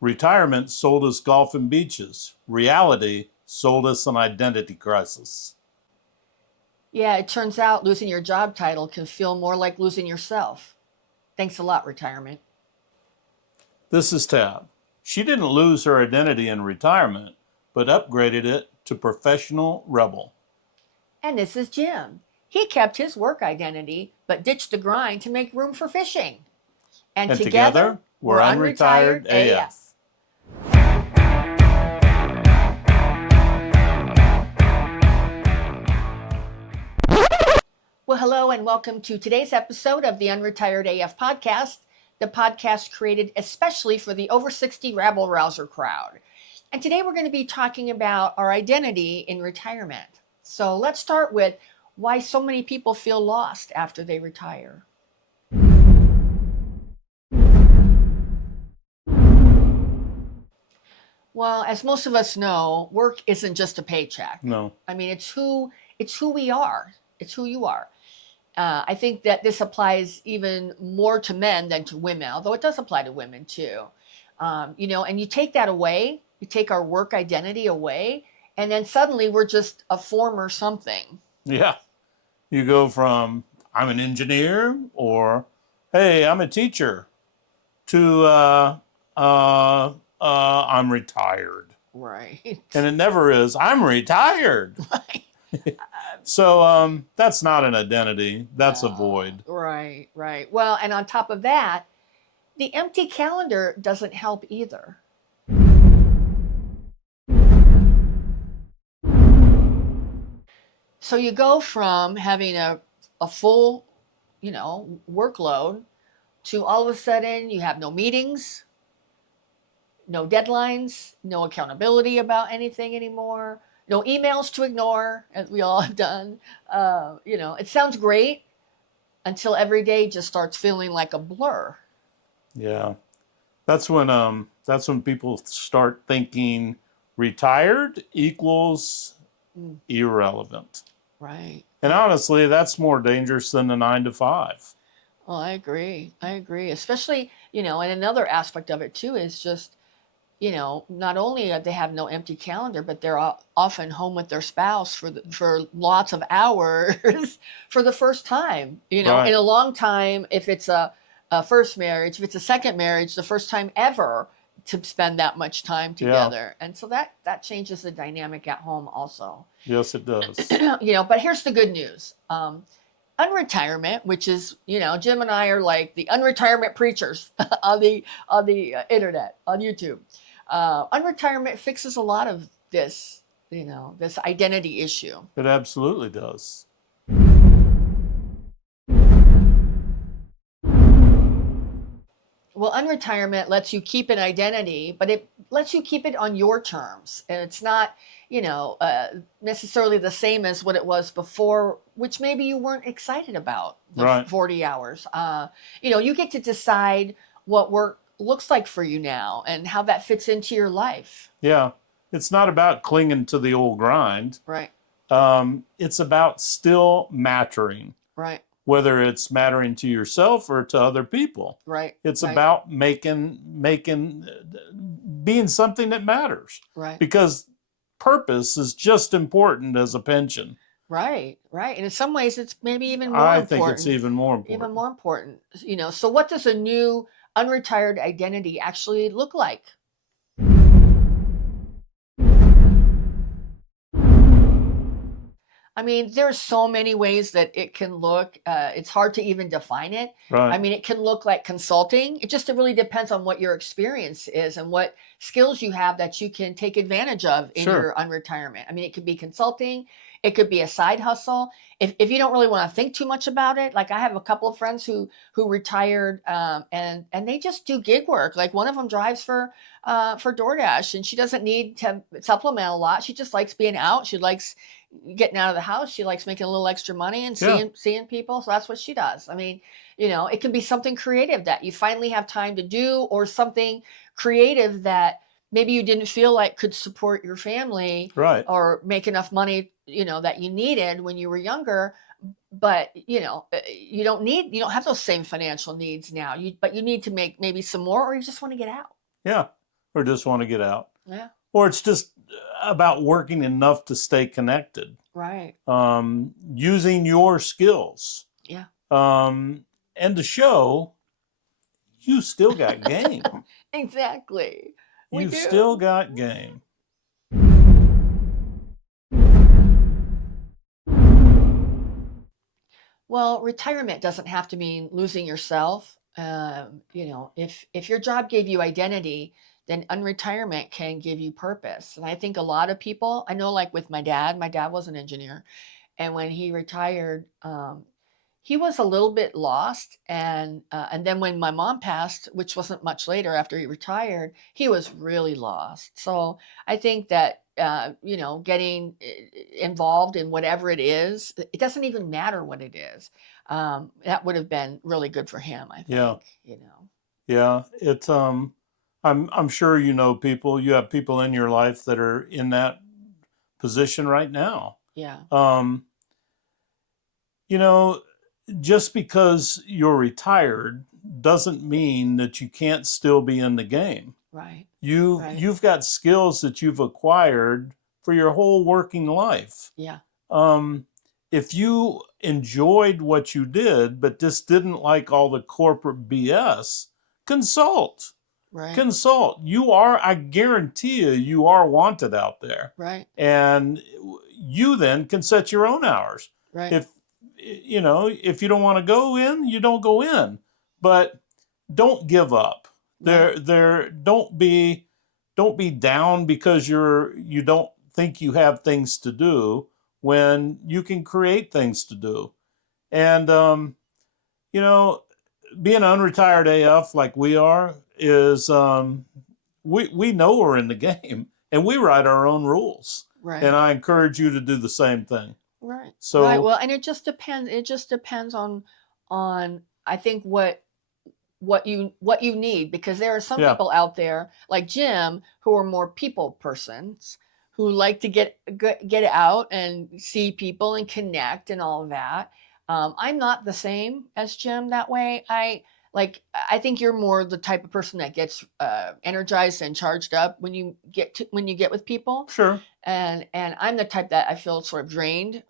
Retirement sold us golf and beaches. Reality sold us an identity crisis. Yeah, it turns out losing your job title can feel more like losing yourself. Thanks a lot, retirement. This is Tab. She didn't lose her identity in retirement, but upgraded it to professional rebel. And this is Jim. He kept his work identity, but ditched the grind to make room for fishing. And together, we're Unretired AF. Well, hello and welcome to today's episode of the Unretired AF podcast, the podcast created especially for the over 60 rabble rouser crowd. And today we're going to be talking about our identity in retirement. So let's start with why so many people feel lost after they retire. Well, as most of us know, work isn't just a paycheck. No. I mean, it's who we are. It's who you are. I think that this applies even more to men than to women, although it does apply to women too. And you take that away, you take our work identity away, and then suddenly we're just a former something. Yeah. You go from, I'm an engineer, or, hey, I'm a teacher, to, I'm retired. Right. And it never is, I'm retired. Right. So that's not an identity. That's a void. Right. Well, and on top of that, the empty calendar doesn't help either. So you go from having a full, workload to all of a sudden you have no meetings, no deadlines, no accountability about anything anymore, no emails to ignore, as we all have done. It sounds great until every day just starts feeling like a blur. Yeah. That's when people start thinking retired equals irrelevant. Right. And honestly, that's more dangerous than the 9 to 5. Well, I agree. Especially, and another aspect of it too is just, not only do they have no empty calendar, but they're often home with their spouse for lots of hours for the first time, Right. In a long time. If it's a first marriage, if it's a second marriage, the first time ever to spend that much time together. Yeah. And so that changes the dynamic at home also. Yes, it does. But here's the good news. Unretirement, which is, Jim and I are like the unretirement preachers on the internet, on YouTube. Unretirement fixes a lot of this, this identity issue. It absolutely does. Well, unretirement lets you keep an identity, but it lets you keep it on your terms. And it's not, necessarily the same as what it was before, which maybe you weren't excited about the right. 40 hours. You get to decide what work looks like for you now and how that fits into your life. Yeah. It's not about clinging to the old grind. Right. It's about still mattering. Right. Whether it's mattering to yourself or to other people. Right. It's about making being something that matters. Right. Because purpose is just important as a pension. Right. And in some ways it's maybe even more important. I think it's even more important. Even more important. So what does a new unretired identity actually look like? I mean, there's so many ways that it can look. It's hard to even define it. Right. I mean, it can look like consulting. It really depends on what your experience is and what skills you have that you can take advantage of in your unretirement. I mean, it could be consulting. It could be a side hustle. If you don't really want to think too much about it, like I have a couple of friends who retired and they just do gig work. Like one of them drives for DoorDash, and she doesn't need to supplement a lot. She just likes being out. She likes getting out of the house. She likes making a little extra money and seeing people. So that's what she does. I mean, it can be something creative that you finally have time to do, or something creative that maybe you didn't feel like could support your family, right, or make enough money, that you needed when you were younger. But, you don't have those same financial needs now, but you need to make maybe some more, or you just want to get out. Yeah. or just want to get out. Yeah. Or it's just about working enough to stay connected. Right. Using your skills. Yeah. And to show you still got game. Exactly. We You've do. still got game. Well, retirement doesn't have to mean losing yourself. If your job gave you identity, then unretirement can give you purpose. And I think a lot of people, I know, like with my dad was an engineer, and when he retired, he was a little bit lost. And then when my mom passed, which wasn't much later after he retired, he was really lost. So I think that getting involved in whatever it is, it doesn't even matter what it is. That would have been really good for him, I think. Yeah, it's I'm sure people. You have people in your life that are in that position right now. Yeah. Just because you're retired doesn't mean that you can't still be in the game. Right. You've got skills that you've acquired for your whole working life. Yeah. If you enjoyed what you did, but just didn't like all the corporate BS, consult. Right. Consult. I guarantee you are wanted out there. Right. And you then can set your own hours. Right. If you don't want to go in, you don't go in. But don't give up. Right. Don't be down because you don't think you have things to do when you can create things to do. And being unretired AF like we are is we know we're in the game and we write our own rules. Right. And I encourage you to do the same thing. Right. So right. Well, and it just depends. It just depends on I think what you need, because there are some people out there like Jim who are more people persons who like to get out and see people and connect and all of that. I'm not the same as Jim that way. I think you're more the type of person that gets energized and charged up when you get with people. Sure. And I'm the type that I feel sort of drained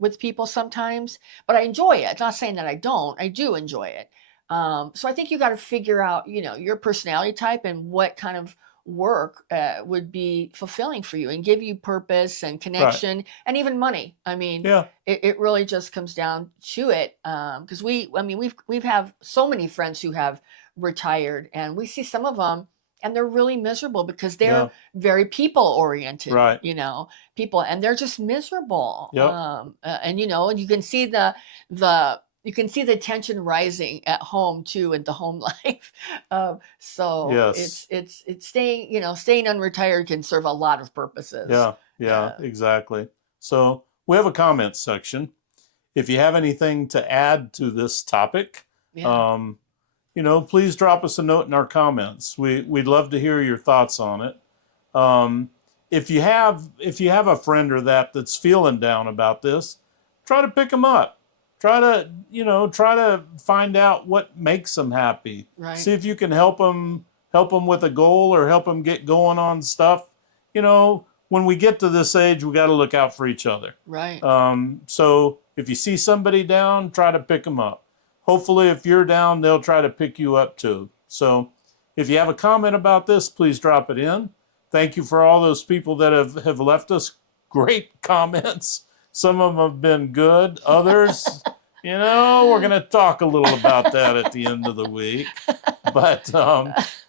with people sometimes, but I enjoy it. It's not saying that I don't. I do enjoy it. So I think you got to figure out, your personality type and what kind of work would be fulfilling for you and give you purpose and connection and even money. I mean, it really just comes down to it. Because we've have so many friends who have retired, and we see some of them and they're really miserable because they're very people oriented, people, and they're just miserable. And you can see you can see the tension rising at home too, in the home life. So it's staying unretired can serve a lot of purposes. Yeah, exactly. So we have a comments section. If you have anything to add to this topic, please drop us a note in our comments. We'd love to hear your thoughts on it. If you have a friend or that's feeling down about this, try to pick them up. Try to find out what makes them happy. Right. See if you can help them with a goal or help them get going on stuff. When we get to this age, we got to look out for each other. Right. So if you see somebody down, try to pick them up. Hopefully, if you're down, they'll try to pick you up too. So if you have a comment about this, please drop it in. Thank you for all those people that have left us great comments. Some of them have been good. Others, we're going to talk a little about that at the end of the week. But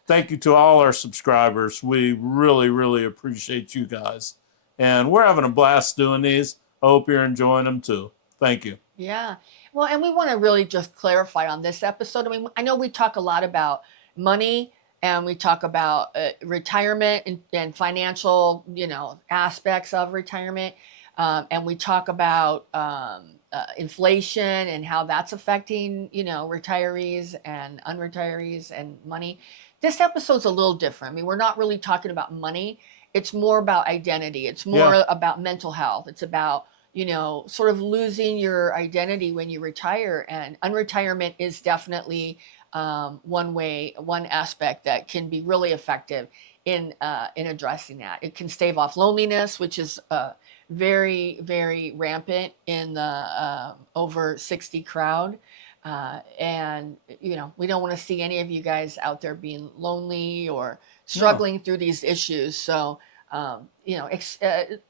thank you to all our subscribers. We really, really appreciate you guys. And we're having a blast doing these. I hope you're enjoying them too. Thank you. Yeah. Well, and we want to really just clarify on this episode. I mean, I know we talk a lot about money and we talk about retirement and financial, aspects of retirement. And we talk about inflation and how that's affecting, retirees and unretirees and money. This episode's a little different. I mean, we're not really talking about money. It's more about identity. It's more about mental health. It's about, sort of losing your identity when you retire. And unretirement is definitely one aspect that can be really effective in addressing that. It can stave off loneliness, which is very, very rampant in the over 60 crowd. And, you know, we don't want to see any of you guys out there being lonely or struggling through these issues. So, you know,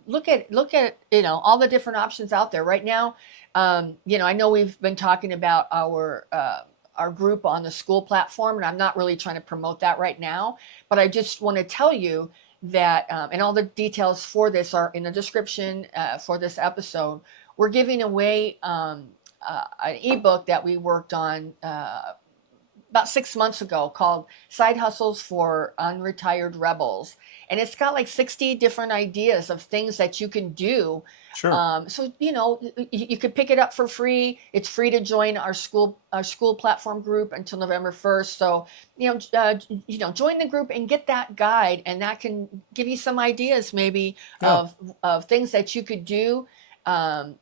look at, you know, all the different options out there right now. You know, I know we've been talking about our group on the school platform, and I'm not really trying to promote that right now, but I just want to tell you that, and all the details for this are in the description for this episode. We're giving away an ebook that we worked on about 6 months ago called Side Hustles for Unretired Rebels. And it's got like 60 different ideas of things that you can do. Sure. So, you know, you could pick it up for free. It's free to join our school platform group until November 1st. So, you know, join the group and get that guide, and that can give you some ideas maybe of things that you could do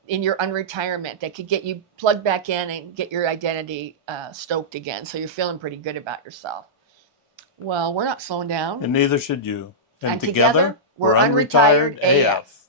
in your unretirement that could get you plugged back in and get your identity stoked again. So you're feeling pretty good about yourself. Well, we're not slowing down. And neither should you. And together, we're Unretired AF.